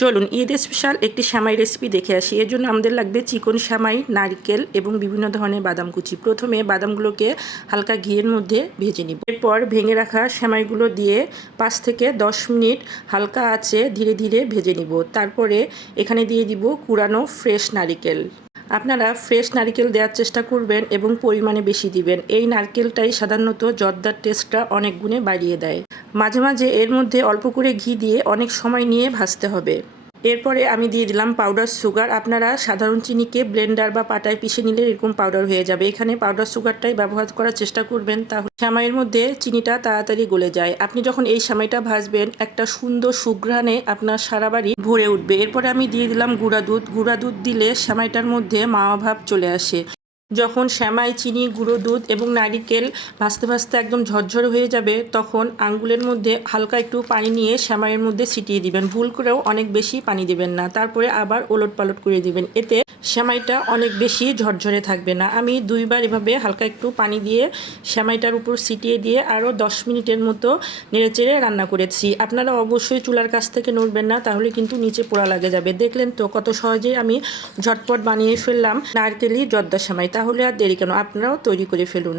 চলুন ঈদ স্পেশাল একটি শ্যামাই রেসিপি দেখে আসি। এর জন্য আমাদের লাগবে চিকন শ্যামাই নারকেল এবং বিভিন্ন ধরনের বাদাম কুচি। প্রথমে বাদামগুলোকে হালকা ঘিয়ের মধ্যে ভেজে নিব। এরপর ভেঙে রাখা শ্যামাইগুলো দিয়ে পাঁচ থেকে দশ মিনিট হালকা আঁচে ধীরে ধীরে ভেজে নিব। তারপরে এখানে দিয়ে দিব কুড়ানো ফ্রেশ নারিকেল। আপনারা ফ্রেশ নারকেল দেওয়ার চেষ্টা করবেন এবং পরিমাণে বেশি দিবেন। এই নারকেলটাই সাধারণত জর্দার টেস্টটা অনেক গুণে বাড়িয়ে দেয়। মাঝে মাঝে এর মধ্যে অল্প করে ঘি দিয়ে অনেক সময় নিয়ে ভাজতে হবে। এরপরে আমি দিয়ে দিলাম পাউডার সুগার আপনারা সাধারণ চিনিকে ব্লেন্ডার বা পাটায় পিষে নিলে এরকম পাউডার হয়ে যাবে। এখানে পাউডার সুগারটাই ব্যবহার করার চেষ্টা করবেন, তাহলে সামাইয়ের মধ্যে চিনিটা তাড়াতাড়ি গলে যায়। আপনি যখন এই সামাইটা ভাজবেন, একটা সুন্দর সুঘ্রাণে আপনার সারা বাড়ি ভরে উঠবে। এরপরে আমি দিয়ে দিলাম গুঁড়া দুধ। গুঁড়া দুধ দিলে সামাইটার মধ্যে মাওয়া ভাব চলে আসে। যখন শ্যামাই, চিনি, গুঁড়ো, দুধ এবং নারিকেল ভাজতে ভাজতে একদম ঝরঝরে হয়ে যাবে, তখন আঙ্গুলের মধ্যে হালকা একটু পানি নিয়ে শ্যামাইয়ের মধ্যে ছিটিয়ে দিবেন। ভুল করেও অনেক বেশি পানি দিবেন না। তারপরে আবার ওলট পালট করে দিবেন। এতে শ্যামাইটা অনেক বেশি ঝরঝরে থাকবে না। আমি দুইবার এভাবে হালকা একটু পানি দিয়ে শ্যামাইটার উপর ছিটিয়ে দিয়ে আরও দশ মিনিটের মতো নেড়েচেড়ে রান্না করেছি। আপনারা অবশ্যই চুলার কাছ থেকে নড়বেন না, তাহলে কিন্তু নিচে পোড়া লাগে যাবে। দেখলেন তো কত সহজেই আমি ঝটপট বানিয়ে ফেললাম। নারকেলি জর্দা শ্যামাই। তাহলে আর দেরি কেন? আপনারাও তৈরি করে ফেলুন।